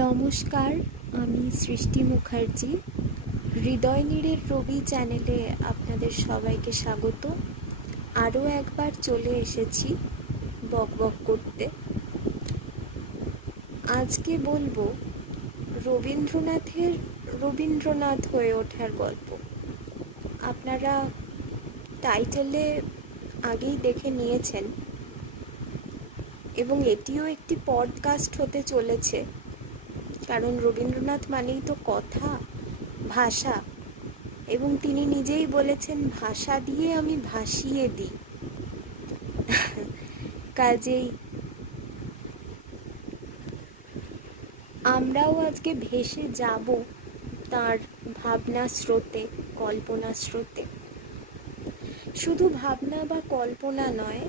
নমস্কার, আমি সৃষ্টি মুখার্জি। হৃদয় নীড়ের রবি চ্যানেলে আপনাদের সবাইকে স্বাগত। আরও একবার চলে এসেছি বকবক করতে। আজকে বলবো রবীন্দ্রনাথের রবীন্দ্রনাথ হয়ে ওঠার গল্প। আপনারা টাইটেলে আগেই দেখে নিয়েছেন এবং এটিও একটি পডকাস্ট হতে চলেছে, কারণ রবীন্দ্রনাথ মানেই তো কথা, ভাষা, এবং তিনি নিজেই বলেছেন ভাষা দিয়ে আমি ভাসিয়ে দিই। কাজেই আমরাও আজকে ভেসে যাব তার ভাবনা স্রোতে, কল্পনা স্রোতে। শুধু ভাবনা বা কল্পনা নয়,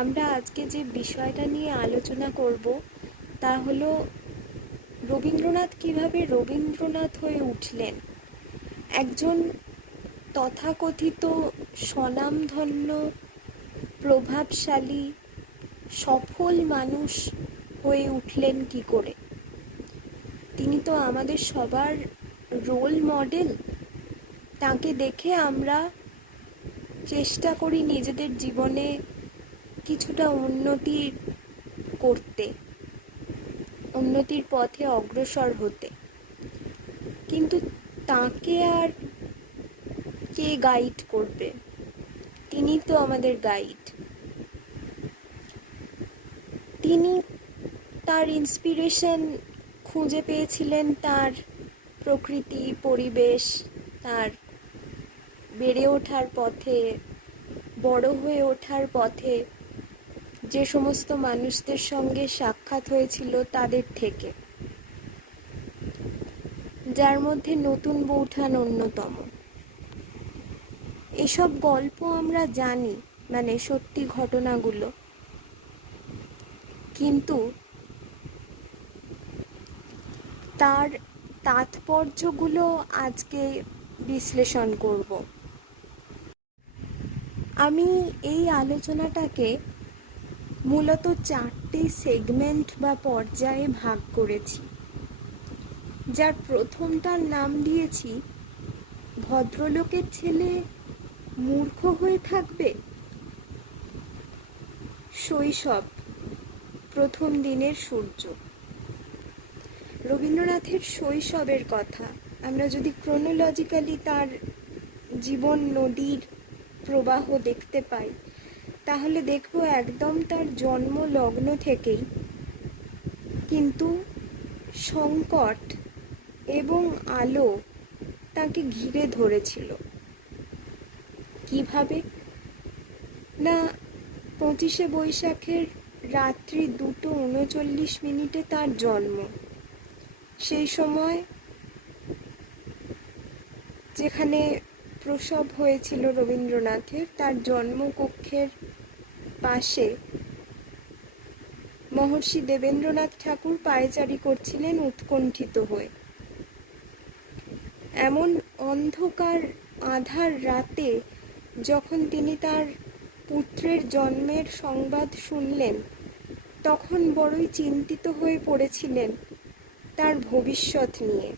আমরা আজকে যে বিষয়টা নিয়ে আলোচনা করব তা হলো রবীন্দ্রনাথ কিভাবে রবীন্দ্রনাথ হয়ে উঠলেন, একজন তথাকথিত স্বনামধন্য, প্রভাবশালী, সফল মানুষ হয়ে উঠলেন কি করে। তিনি তো আমাদের সবার রোল মডেল। তাকে দেখে আমরা চেষ্টা করি নিজেদের জীবনে কিছুটা উন্নতি করতে, উন্নতির পথে অগ্রসর হতে। কিন্তু তাকে আর কে গাইড করবে? তিনি তো আমাদের গাইড। তিনি তার ইন্সপিরেশন খুঁজে পেয়েছিলেন তার প্রকৃতি, পরিবেশ, তার বেড়ে ওঠার পথে, বড় হয়ে ওঠার পথে যে সমস্ত মানুষদের সঙ্গে সাক্ষাৎ হয়েছিল তাদের থেকে, যার মধ্যে নতুন বৌঠান অন্যতম। এসব গল্প আমরা জানি, মানে সত্যি ঘটনাগুলো, কিন্তু তার তাৎপর্যগুলো আজকে বিশ্লেষণ করব। আমি এই আলোচনাটাকে মূলত 4টি সেগমেন্ট বা পর্যায়ে ভাগ করেছি, যার প্রথমটার নাম দিয়েছি ভদ্রলোকের ছেলে মূর্খ হয়ে থাকবে। শৈশব, প্রথম দিনের সূর্য। রবীন্দ্রনাথের শৈশবের কথা আমরা যদি ক্রোনোলজিক্যালি তার জীবন নদীর প্রবাহ দেখতে পাই, তাহলে দেখব একদম তার জন্ম লগ্ন থেকেই কিন্তু সংকট এবং আলো তাকে ঘিরে ধরেছিল। কিভাবে না, 25শে বৈশাখের রাত্রি 2:39 তার জন্ম। সেই সময় যেখানে প্রসব হয়েছিল রবীন্দ্রনাথের, তার জন্মকক্ষের পাশে মহর্ষি দেবেন্দ্রনাথ ঠাকুর পায়চারি করছিলেন উৎকণ্ঠিত হয়ে। এমন অন্ধকার আঁধার রাতে যখন তিনি তার পুত্রের জন্মের সংবাদ শুনলেন, তখন বড়ই চিন্তিত হয়ে পড়েছিলেন তার ভবিষ্যৎ নিয়ে,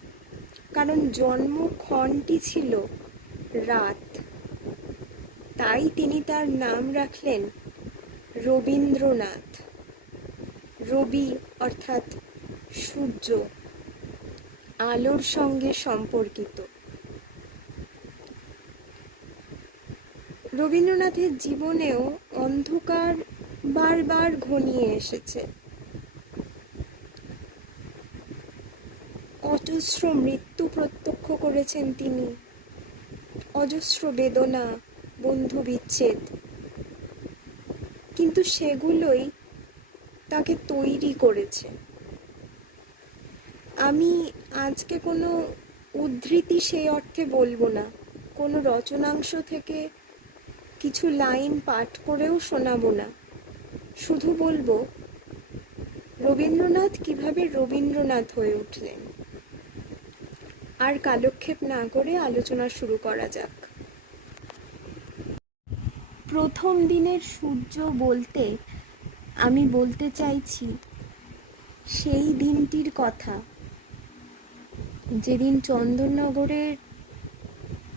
কারণ জন্মক্ষণটি ছিল রাত। তাই তিনি তার নাম রাখলেন রবীন্দ্রনাথ। রবি অর্থাৎ সূর্য, আলোর সঙ্গে সম্পর্কিত। রবীন্দ্রনাথের জীবনেও অন্ধকার বারবার ঘনিয়ে এসেছে। অজস্র মৃত্যু প্রত্যক্ষ করেছেন তিনি, অজস্র বেদনা, বন্ধু বিচ্ছেদ, কিন্তু সেগুলোই তাকে তৈরি করেছে। আমি আজকে কোনো উদ্ধৃতি সেই অর্থে বলবো না, কোনো রচনাংশ থেকে কিছু লাইন পাঠ করেও শোনাবো না। শুধু বলবো রবীন্দ্রনাথ কিভাবে রবীন্দ্রনাথ হয়ে উঠলেন। আর কালক্ষেপ না করে আলোচনা শুরু করা যাক। প্রথম দিনের সূর্য বলতে আমি বলতে চাইছি সেই দিনটির কথা, যেদিন চন্দননগরের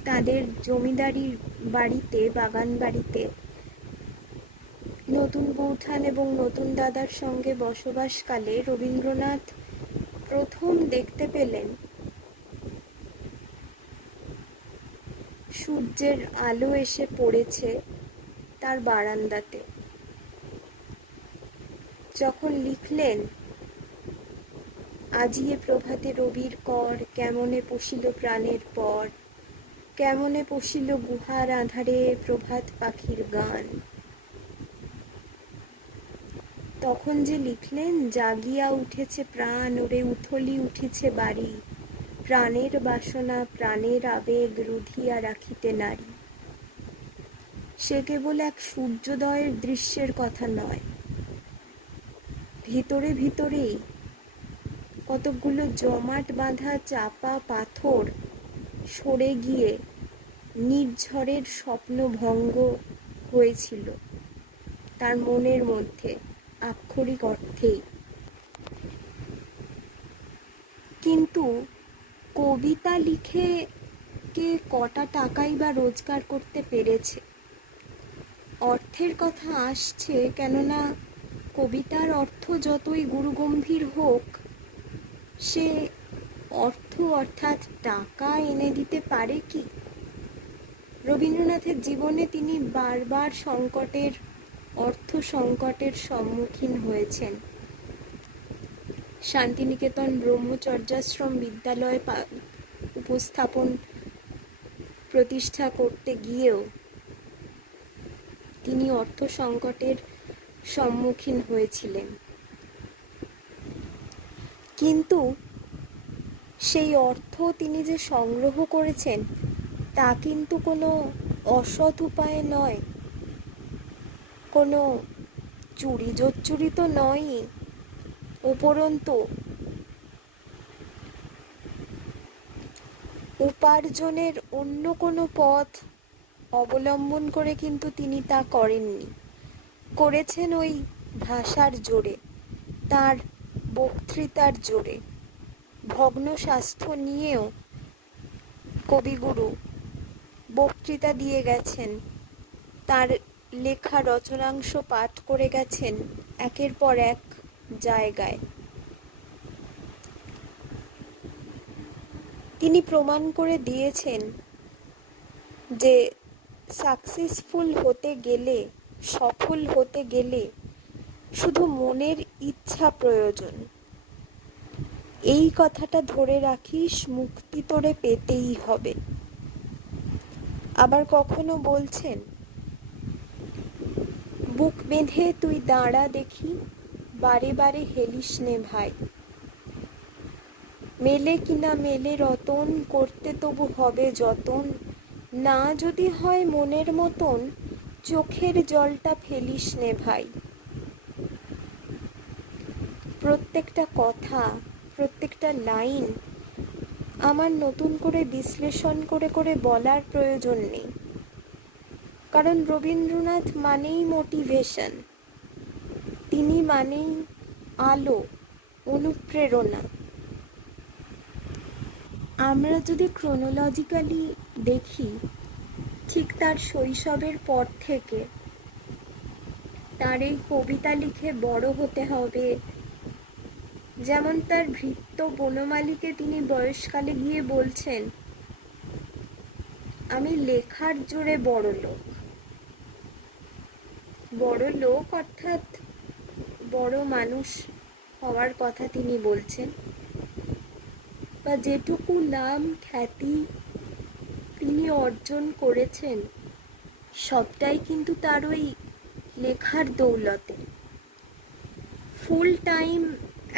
তাদের জমিদারি বাড়িতে, বাগান বাড়িতে নতুন বৌঠান এবং নতুন দাদার সঙ্গে বসবাসকালে রবীন্দ্রনাথ প্রথম দেখতে পেলেন সূর্যের আলো এসে পড়েছে তার বারান্দাতে। যখন লিখলেন, আজিয়ে প্রভাতে রবির কর, কেমনে পশিল প্রাণের পর, কেমনে পশিল গুহার আধারে প্রভাত পাখির গান, তখন যে লিখলেন, জাগিয়া উঠেছে প্রাণ, ওরে উথলি উঠেছে বাড়ি, প্রাণের বাসনা প্রাণের আবেগ রুধিয়া রাখিতে নারী। সে কেবল এক সূর্যোদয়ের দৃশ্যের কথা নয়, ভিতরে ভিতরেই কতকগুলো জমাট বাঁধা চাপা পাথর সরে গিয়ে নির্ঝরের স্বপ্ন ভঙ্গ হয়েছিল তার মনের মধ্যে, আক্ষরিক অর্থেই। কিন্তু কবিতা লিখে কে কটা টাকাই বা রোজগার করতে পেরেছে? অর্থের কথা আসছে, কেননা কবিতার অর্থ যতই গুরুগম্ভীর হোক, সে অর্থ অর্থাৎ টাকা এনে দিতে পারে কি? রবীন্দ্রনাথের জীবনে তিনি বারবার অর্থ সংকটের সম্মুখীন হয়েছেন। শান্তিনিকেতন ব্রহ্মচর্যাশ্রম বিদ্যালয় প্রতিষ্ঠা করতে গিয়েও তিনি অর্থ সংকটের সম্মুখীন হয়েছিলেন। কিন্তু সেই অর্থ তিনি যে সংগ্রহ করেছেন তা কিন্তু কোনো অসৎ উপায়ে নয়, কোনো চুরি জোচ্চুরি তো নয়ই। উপরন্তু উপার্জনের অন্য কোনো পথ অবলম্বন করে কিন্তু তিনি তা করেননি। করেছেন ওই ভাষার জোরে, তার বক্তৃতার জোরে। ভগ্ন স্বাস্থ্য নিয়েও কবিগুরু বক্তৃতা দিয়ে গেছেন, তার লেখা রচনাংশ পাঠ করে গেছেন একের পর এক জায়গায়। তিনি প্রমাণ করে দিয়েছেন যে সাকসেসফুল হতে গেলে, সফল হতে গেলে শুধু মনের ইচ্ছা প্রয়োজন। এই কথাটা ধরে রাখিস, মুক্তি তোরে পেতেই হবে। আবার কখনো বলছেন, বুক বেঁধে তুই দাঁড়া দেখি, বারে বারে হেলিস নে ভাই, মেলে কিনা মেলে রতন, করতে তবু হবে যতন, না যদি হয় মনের মতন, চোখের জলটা ফেলিস নে ভাই। প্রত্যেকটা কথা, প্রত্যেকটা লাইন আমার নতুন করে বিশ্লেষণ করে করে বলার প্রয়োজন নেই, কারণ রবীন্দ্রনাথ মানেই মোটিভেশন, তিনি মানেই আলো, অনুপ্রেরণা। আমরা যদি ক্রোনোলজিক্যালি দেখি, ঠিক তার শৈশবের পর থেকে তার এই কবিতা লিখে বড় হতে হবে। যেমন তার ভৃত্য বনমালীকে তিনি বয়সকালে গিয়ে বলছেন, আমি লেখার জোরে বড় লোক। বড় লোক অর্থাৎ বড় মানুষ হওয়ার কথা তিনি বলছেন, বা যেটুকু নাম খ্যাতি তিনি অর্জন করেছেন সবটাই কিন্তু তার ওই লেখার দৌলতে। ফুল টাইম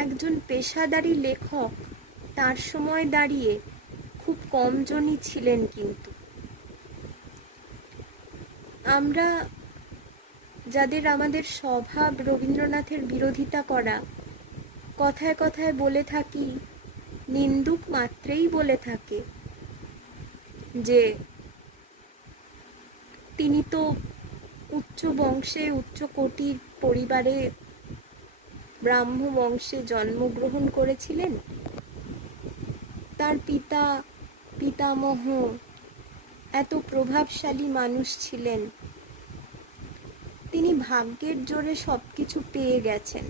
একজন পেশাদারী লেখক তার সময় দাঁড়িয়ে খুব কমজনই ছিলেন। কিন্তু আমরা যাদের আমাদের স্বভাব রবীন্দ্রনাথের বিরোধিতা করা, কথায় কথায় বলে থাকি, নিন্দুক মাত্রেই বলে থাকে যে তিনি তো উচ্চ বংশে, উচ্চ কোটির পরিবারে ব্রাহ্ম বংশে জন্মগ্রহণ করেছিলেন। তার পিতামহ এত প্রভাবশালী মানুষ ছিলেন, তিনি ভাগ্যের জোরে সবকিছু পেয়ে গেছেন।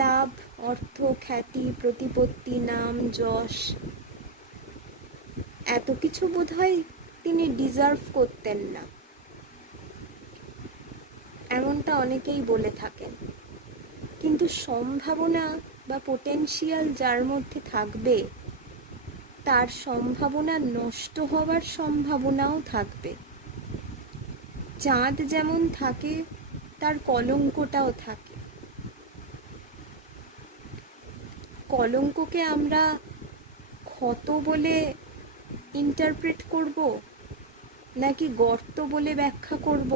লাভ, অর্থ, খ্যাতি, প্রতিপত্তি, নাম, যশ, এত কিছু বোধহয় তিনি ডিজার্ভ করতেন না, এমনটা অনেকেই বলে থাকেন। কিন্তু সম্ভাবনা বা পোটেনশিয়াল যার মধ্যে থাকবে, তার সম্ভাবনা নষ্ট হওয়ার সম্ভাবনাও থাকবে। চাঁদ যেমন থাকে, তার কলঙ্কটাও থাকে। কলঙ্ককে আমরা ক্ষত বলে ইন্টারপ্রেট করব, নাকি গর্ত বলে ব্যাখ্যা করব,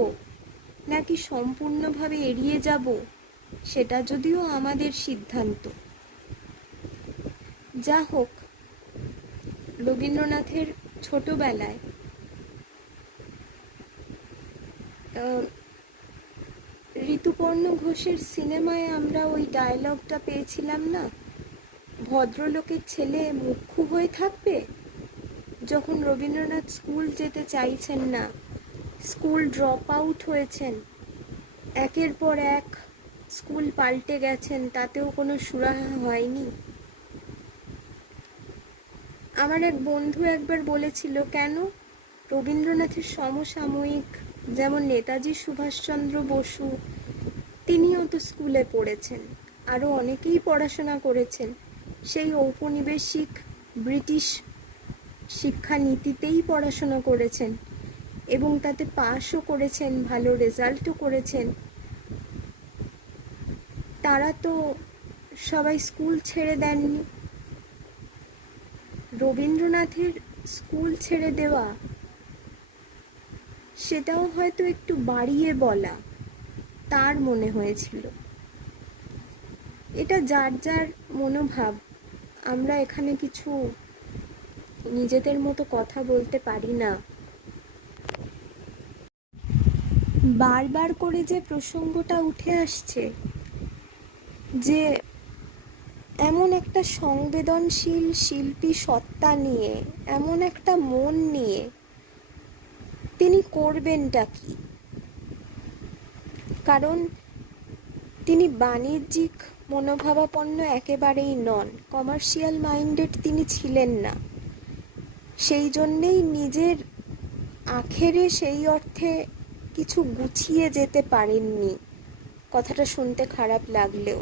নাকি সম্পূর্ণভাবে এড়িয়ে যাব, সেটা যদিও আমাদের সিদ্ধান্ত। যা হোক, রবীন্দ্রনাথের ছোটবেলায় ঋতুপর্ণ ঘোষের সিনেমায় আমরা ওই ডায়লগটা পেয়েছিলাম না, ভদ্রলোকের ছেলে মুখ্যু হয়ে থাকবে। যখন রবীন্দ্রনাথ স্কুল যেতে চাইছেন না, স্কুল ড্রপ আউট হয়েছেন, একের পর এক স্কুল পাল্টে গেছেন, তাতেও কোনো সুরাহা হয়নি। আমার এক বন্ধু একবার বলেছিল, কেন রবীন্দ্রনাথের সমসাময়িক যেমন নেতাজি সুভাষচন্দ্র বসু, তিনিও তো স্কুলে পড়েছেন, আরও অনেকেই পড়াশোনা করেছেন, সেই ঔপনিবেশিক ব্রিটিশ শিক্ষানীতিতেই পড়াশোনা করেছেন এবং তাতে পাশও করেছেন, ভালো রেজাল্টও করেছেন। তারা তো সবাই স্কুল ছেড়ে দেননি। রবীন্দ্রনাথের স্কুল ছেড়ে দেওয়া, সেটাও হয়তো একটু বাড়িয়ে বলা তার মনে হয়েছিল। এটা যার যার মনোভাব, আমরা এখানে কিছু নিজেদের মতো কথা বলতে পারি না। বারবার করে যে প্রসঙ্গটা উঠে আসছে, যে এমন একটা সংবেদনশীল শিল্পী সত্তা নিয়ে, এমন একটা মন নিয়ে তিনি করবেনটা কি? কারণ তিনি বাণিজ্যিক মনোভাবাপন্ন একেবারেই নন, কমার্শিয়াল মাইন্ডেড তিনি ছিলেন না। সেই জন্যেই নিজের আখেরে সেই অর্থে কিছু গুছিয়ে যেতে পারেননি, কথাটা শুনতে খারাপ লাগলেও।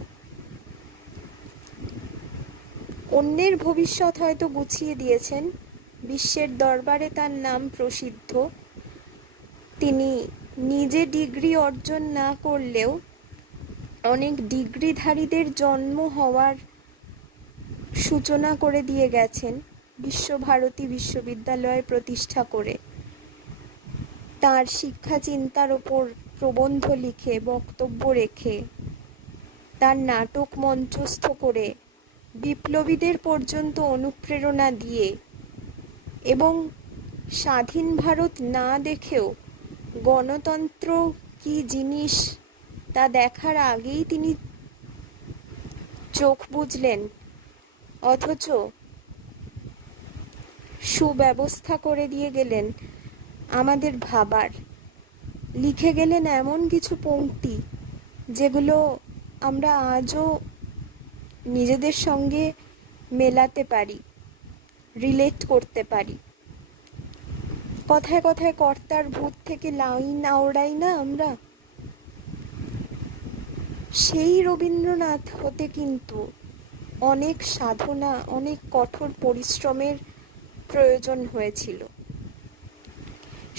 অন্যের ভবিষ্যৎ হয়তো গুছিয়ে দিয়েছেন, বিশ্বের দরবারে তার নাম প্রসিদ্ধ। তিনি নিজে ডিগ্রি অর্জন না করলেও অনেক ডিগ্রিধারীদের জন্ম হওয়ার সূচনা করে দিয়ে গেছেন, বিশ্বভারতী বিশ্ববিদ্যালয় প্রতিষ্ঠা করে, তার শিক্ষা চিন্তার ওপর প্রবন্ধ লিখে, বক্তব্য রেখে, তার নাটক মঞ্চস্থ করে বিপ্লবীদের পর্যন্ত অনুপ্রেরণা দিয়ে, এবং স্বাধীন ভারত না দেখেও গণতন্ত্র কি জিনিস তা দেখার আগেই তিনি চোখ বুঝলেন, অথচ সুব্যবস্থা করে দিয়ে গেলেন আমাদের ভাবার। লিখে গেলেন এমন কিছু পংক্তি যেগুলো আমরা আজও নিজেদের সঙ্গে মেলাতে পারি, রিলেট করতে পারি। কথায় কথায় কর্তার ভূত থেকে লাইন আওড়াই না আমরা? সেই রবীন্দ্রনাথ হতে কিন্তু অনেক সাধনা, অনেক কঠোর পরিশ্রমের প্রয়োজন হয়েছিল।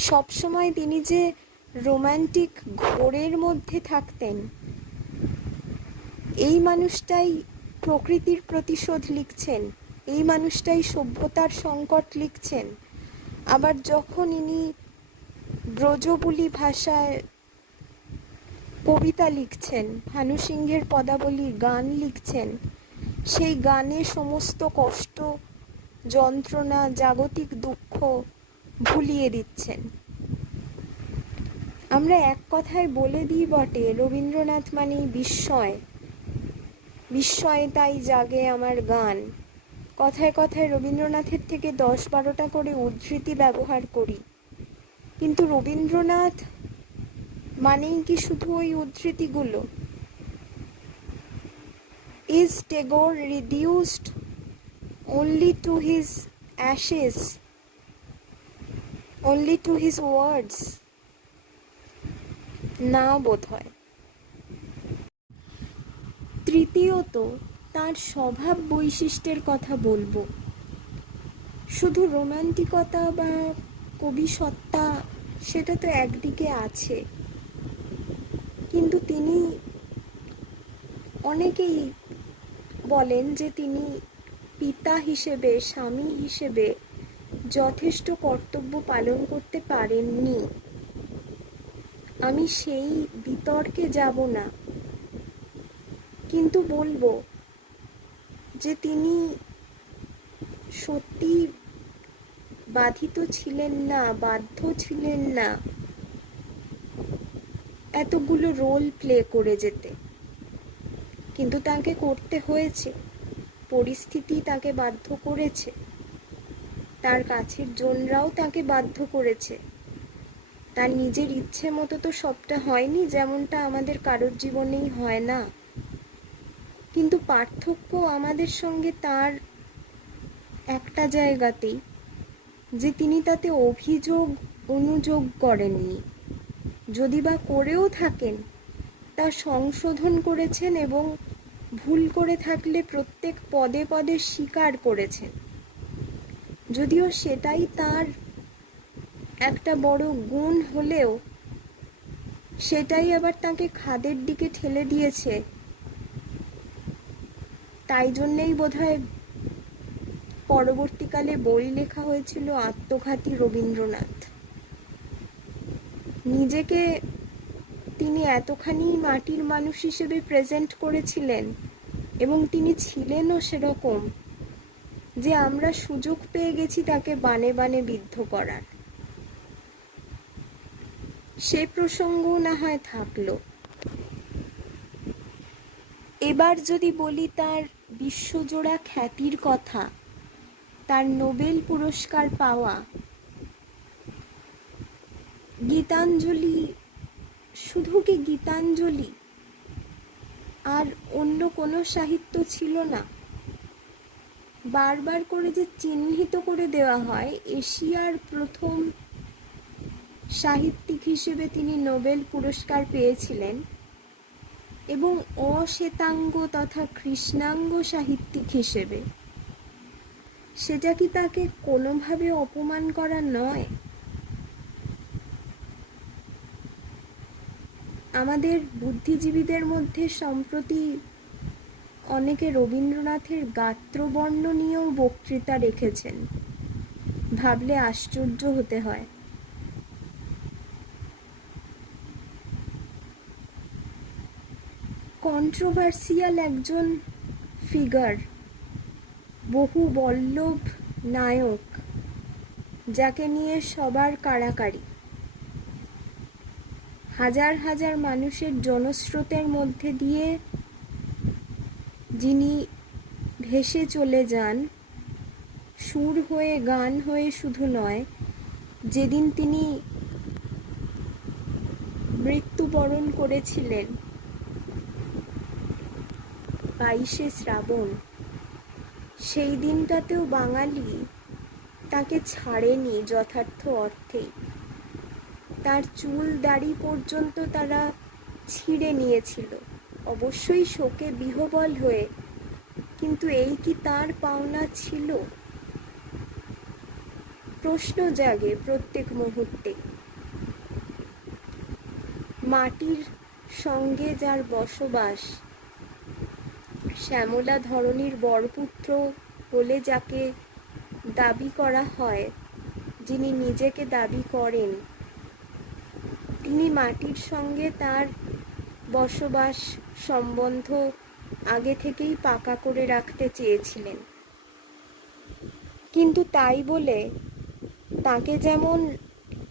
সবসময় তিনি যে রোমান্টিক ঘোরের মধ্যে থাকতেন, এই মানুষটাই প্রকৃতির প্রতিশোধ লিখছেন, এই মানুষটাই সভ্যতার সংকট লিখছেন। আবার যখন ইনি ব্রজবুলি ভাষায় কবিতা লিখছেন, ভানু সিংহের পদাবলী গান লিখছেন, সেই গানে সমস্ত কষ্ট, যন্ত্রণা, জাগতিক দুঃখ ভুলিয়ে দিচ্ছেন। আমরা এক কথায় বলে দিই বটে, রবীন্দ্রনাথ মানেই বিস্ময়, বিস্ময়ে তাই জাগে আমার গান। কথায় কথায় রবীন্দ্রনাথের থেকে 10-12টা করে উদ্ধৃতি ব্যবহার করি, কিন্তু রবীন্দ্রনাথ মানেই কি শুধু ওই উদ্ধৃতিগুলো? Is Tagore reduced only to his ashes, only to his words? না বোধহয়। তৃতীয়ত, তার স্বভাব বৈশিষ্ট্যের কথা বলবো। শুধু রোমান্টিকতা বা কবি সত্তা সেটা তো একদিকে আছে, কিন্তু তিনি, অনেকেই বলেন যে তিনি পিতা হিসেবে, স্বামী হিসেবে যথেষ্ট কর্তব্য পালন করতে পারেননি। আমি সেই বিতর্কে যাব না, কিন্তু বলবো যে তিনি সত্যি বাধিত ছিলেন না, বাধ্য ছিলেন না এতগুলো রোল প্লে করে যেতে, কিন্তু তাকে করতে হয়েছে, পরিস্থিতি তাকে বাধ্য করেছে, তার কাছের জনরাও তাকে বাধ্য করেছে। তার নিজের ইচ্ছে মতো তো সবটা হয়নি, যেমনটা আমাদের কারোর জীবনেই হয় না, কিন্তু পার্থক্য আমাদের সঙ্গে তার একটা জায়গাতেই, যে তিনি তাতে অভিযোগ অনুযোগ করেননি, যদি বা করেও থাকেন তা সংশোধন করেছেন এবং ভুল করে থাকলে প্রত্যেক পদে পদে স্বীকার করেছেন। যদিও সেটাই তার একটা বড় গুণ হলেও সেটাই আবার তাকে খাদের দিকে ঠেলে দিয়েছে। তাই জন্যেই বোধহয় পরবর্তীকালে বই লেখা হয়েছিল আত্মঘাতী রবীন্দ্রনাথ। নিজেকে তিনি এতখানি মাটির মানুষ হিসেবে প্রেজেন্ট করেছিলেন, এবং তিনি ছিলেনও সেরকম, যে আমরা সুযোগ পেয়ে গেছি তাকে বানে বানে বিদ্ধ করার। সে প্রসঙ্গ না হয় থাকলো। এবার যদি বলি তার বিশ্বজোড়া খ্যাতির কথা, তার নোবেল পুরস্কার পাওয়া, গীতাঞ্জলি, শুধু কি গীতাঞ্জলি আর অন্য কোনো সাহিত্য ছিল না? বারবার করে যে চিহ্নিত করে দেওয়া হয় এশিয়ার প্রথম সাহিত্যিক হিসেবে তিনি নোবেল পুরস্কার পেয়েছিলেন, এবং অশ্বেতাঙ্গ তথা কৃষ্ণাঙ্গ সাহিত্যিক হিসেবে, সেটা কি তাকে কোনোভাবে অপমান করা নয়? আমাদের বুদ্ধিজীবীদের মধ্যে সম্প্রতি অনেকে রবীন্দ্রনাথের গাত্রবর্ণ নিয়েও বক্তৃতা রেখেছেন, ভাবলে আশ্চর্য হতে হয়। কন্ট্রোভার্সিয়াল একজন ফিগার, বহু বল্লভ নায়ক, যাকে নিয়ে সবার কাড়াকাড়ি, হাজার হাজার মানুষের জনস্রোতের মধ্যে দিয়ে যিনি ভেসে চলে যান, সুর হয়ে গান হয়ে শুধু নয়, যেদিন তিনি মৃত্যুবরণ করেছিলেন 22শে শ্রাবণ, সেই দিনটাতেও বাঙালি তাকে ছাড়েনি যথার্থ অর্থেই। তার চুল দাড়ি পর্যন্ত তারা ছিঁড়ে নিয়েছিল, অবশ্যই শোকে বিহ্বল হয়ে, কিন্তু এই কি তার পাওনা ছিল? প্রশ্ন জাগে প্রত্যেক মুহূর্তে। মাটির সঙ্গে যার বসবাস, শ্যামলা ধরনীর বরপুত্র বলে যাকে দাবি করা হয়, যিনি নিজেকে দাবি করেন, তিনি মাটির সঙ্গে তার বসবাস সম্বন্ধ আগে থেকেই পাকা করে রাখতে চেয়েছিলেন, কিন্তু তাই বলে তাকে যেমন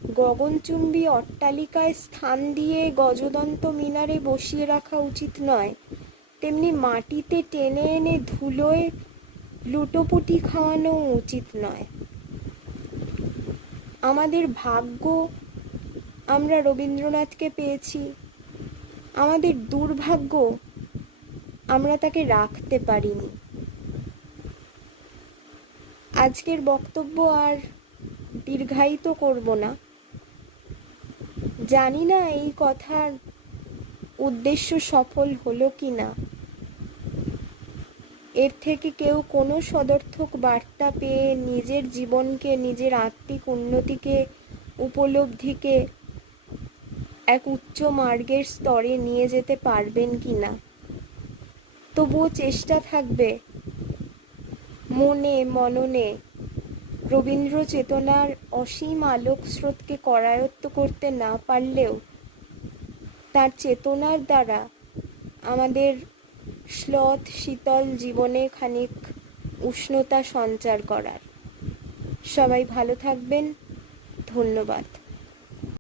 গগনচুম্বী অট্টালিকায় স্থান দিয়ে গজদন্ত মিনারে বসিয়ে রাখা উচিত নয়, তেমনি মাটিতে টেনে এনে ধুলোয় লুটোপুটি খাওয়ানো উচিত নয়। আমাদের ভাগ্য আমরা রবীন্দ্রনাথকে পেয়েছি, আমাদের দুর্ভাগ্য আমরা তাকে রাখতে পারিনি। আজকের বক্তব্য আর দীর্ঘায়িত করব না। জানি না এই কথার উদ্দেশ্য সফল হলো কি না। এর থেকে কেউ কোনো সদর্থক বার্তা পেয়ে নিজের জীবনকে, নিজের আত্মিক উন্নতিকে, উপলব্ধিকে এক উচ্চ মার্গের স্তরে নিয়ে যেতে পারবেন কি না। তবুও চেষ্টা থাকবে মনে মননে রবীন্দ্র চেতনার অসীম আলোক স্রোতকে করায়ত্ত করতে না পারলেও তার চেতনার দ্বারা আমাদের শ্লথ শীতল জীবনে খানিক উষ্ণতা সঞ্চার করার। সবাই ভালো থাকবেন। ধন্যবাদ।